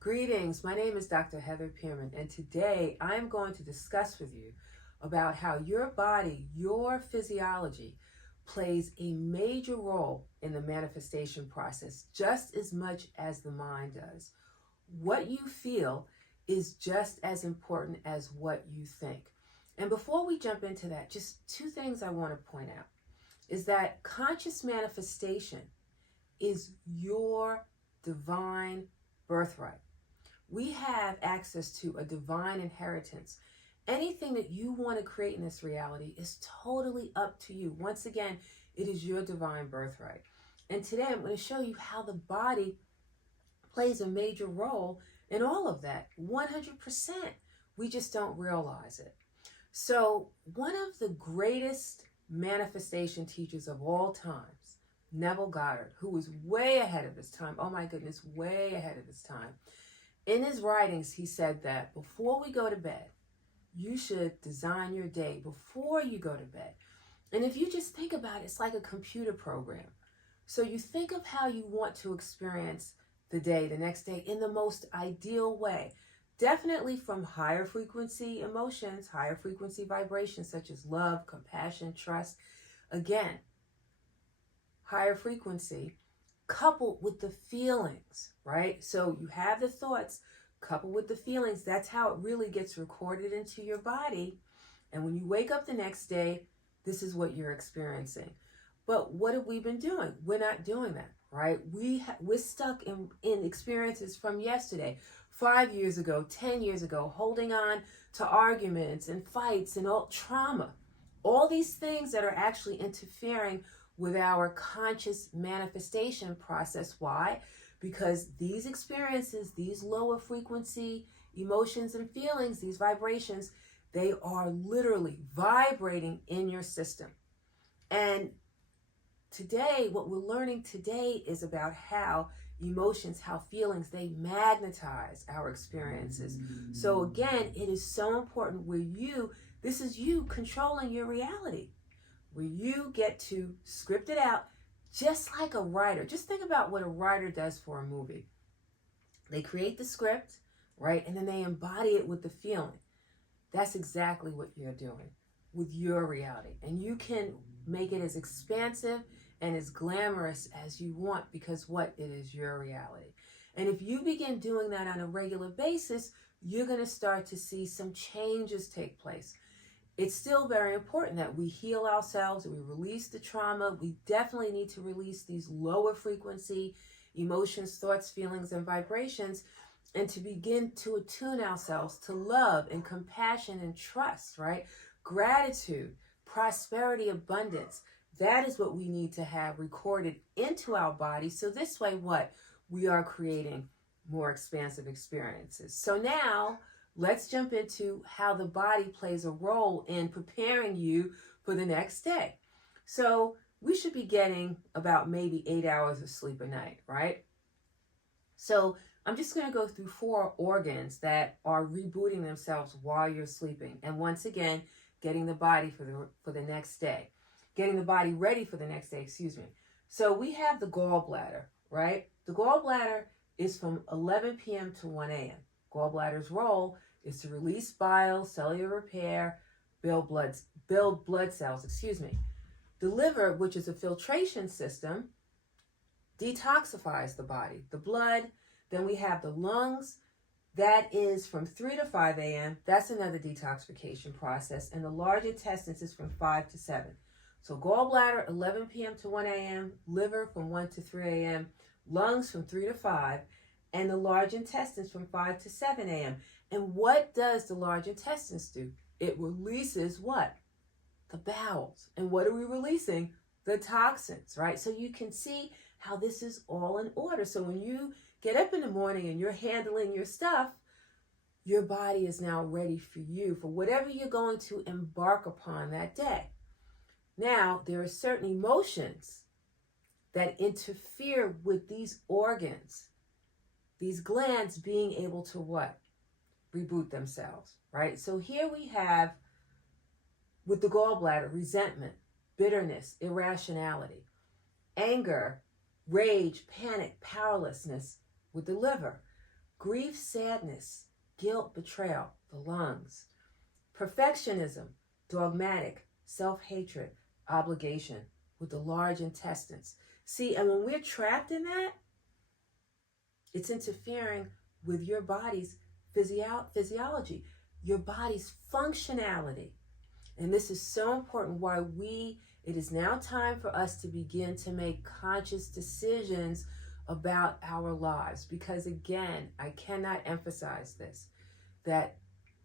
Greetings, my name is Dr. Heather Pearman, and today I am going to discuss with you about how your body, your physiology, plays a major role in the manifestation process just as much as the mind does. What you feel is just as important as what you think. And before we jump into that, just two things I want to point out is that conscious manifestation is your divine birthright. We have access to a divine inheritance. Anything that you want to create in this reality is totally up to you. Once again, it is your divine birthright. And today I'm going to show you how the body plays a major role in all of that. 100%. We just don't realize it. So one of the greatest manifestation teachers of all times, Neville Goddard, who was way ahead of his time, oh my goodness, way ahead of his time. In his writings, he said that before we go to bed, you should design your day before you go to bed. And if you just think about it, it's like a computer program. So you think of how you want to experience the day, the next day, in the most ideal way. Definitely from higher frequency emotions, higher frequency vibrations such as love, compassion, trust. Again, higher frequency coupled with the feelings, right? So you have the thoughts coupled with the feelings. That's how it really gets recorded into your body. And when you wake up the next day, this is what you're experiencing. But what have we been doing? We're not doing that, right? We're stuck in experiences from yesterday, 5 years ago, 10 years ago, holding on to arguments and fights and all trauma. All these things that are actually interfering with our conscious manifestation process. Why? Because these experiences, these lower frequency emotions and feelings, these vibrations, they are literally vibrating in your system. And today, what we're learning today is about how emotions, how feelings, they magnetize our experiences. So again, it is so important where this is you controlling your reality, where you get to script it out just like a writer. Just think about what a writer does for a movie. They create the script, right? And then they embody it with the feeling. That's exactly what you're doing with your reality. And you can make it as expansive and as glamorous as you want because it is your reality. And if you begin doing that on a regular basis, you're going to start to see some changes take place. It's still very important that we heal ourselves, that we release the trauma. We definitely need to release these lower frequency emotions, thoughts, feelings, and vibrations, and to begin to attune ourselves to love and compassion and trust, right? Gratitude, prosperity, abundance. That is what we need to have recorded into our body. So this way, we are creating more expansive experiences. So now, let's jump into how the body plays a role in preparing you for the next day. So we should be getting about maybe 8 hours of sleep a night, right? So I'm just going to go through 4 organs that are rebooting themselves while you're sleeping. And once again, getting the body for the next day. Getting the body ready for the next day, So we have the gallbladder, right? The gallbladder is from 11 p.m. to 1 a.m. Gallbladder's role is to release bile, cellular repair, build blood cells, The liver, which is a filtration system, detoxifies the body, the blood. Then we have the lungs. That is from 3 to 5 a.m. That's another detoxification process. And the large intestines is from 5 to 7. So gallbladder, 11 p.m. to 1 a.m., liver from 1 to 3 a.m., lungs from 3 to 5, and the large intestines from 5 to 7 a.m. And what does the large intestines do? It releases what? The bowels. And what are we releasing? The toxins, right? So you can see how this is all in order. So when you get up in the morning and you're handling your stuff, your body is now ready for you, for whatever you're going to embark upon that day. Now, there are certain emotions that interfere with these organs, these glands being able to what? Reboot themselves, right? So here we have, with the gallbladder, resentment, bitterness, irrationality, anger, rage, panic, powerlessness with the liver. Grief, sadness, guilt, betrayal, the lungs. Perfectionism, dogmatic, self-hatred, obligation with the large intestines. See, and when we're trapped in that, it's interfering with your body's physiology, your body's functionality. And this is so important why it is now time for us to begin to make conscious decisions about our lives. Because again, I cannot emphasize this, that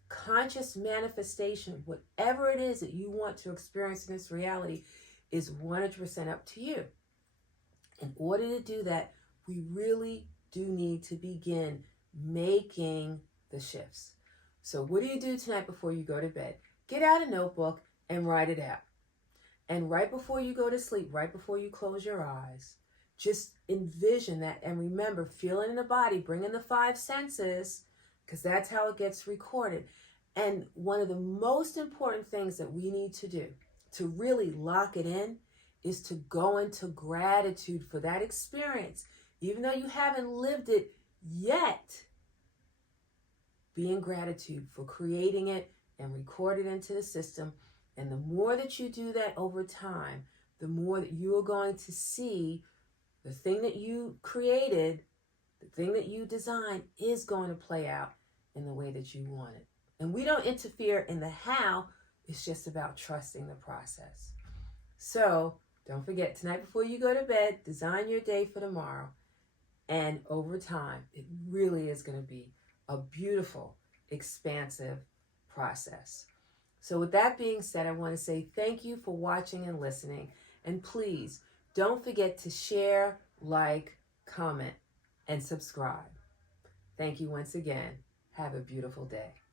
conscious manifestation, whatever it is that you want to experience in this reality, is 100% up to you. In order to do that, we really do need to begin making the shifts. So what do you do tonight before you go to bed? Get out a notebook and write it out. And right before you go to sleep, right before you close your eyes, just envision that. And remember, feel it in the body, bring in the 5 senses, because that's how it gets recorded. And one of the most important things that we need to do to really lock it in is to go into gratitude for that experience. Even though you haven't lived it yet, be in gratitude for creating it and record it into the system. And the more that you do that over time, the more that you are going to see the thing that you created, the thing that you designed is going to play out in the way that you want it. And we don't interfere in the how, it's just about trusting the process. So don't forget, tonight before you go to bed, design your day for tomorrow. And over time, it really is going to be a beautiful, expansive process. So with that being said, I want to say thank you for watching and listening. And please don't forget to share, like, comment, and subscribe. Thank you once again. Have a beautiful day.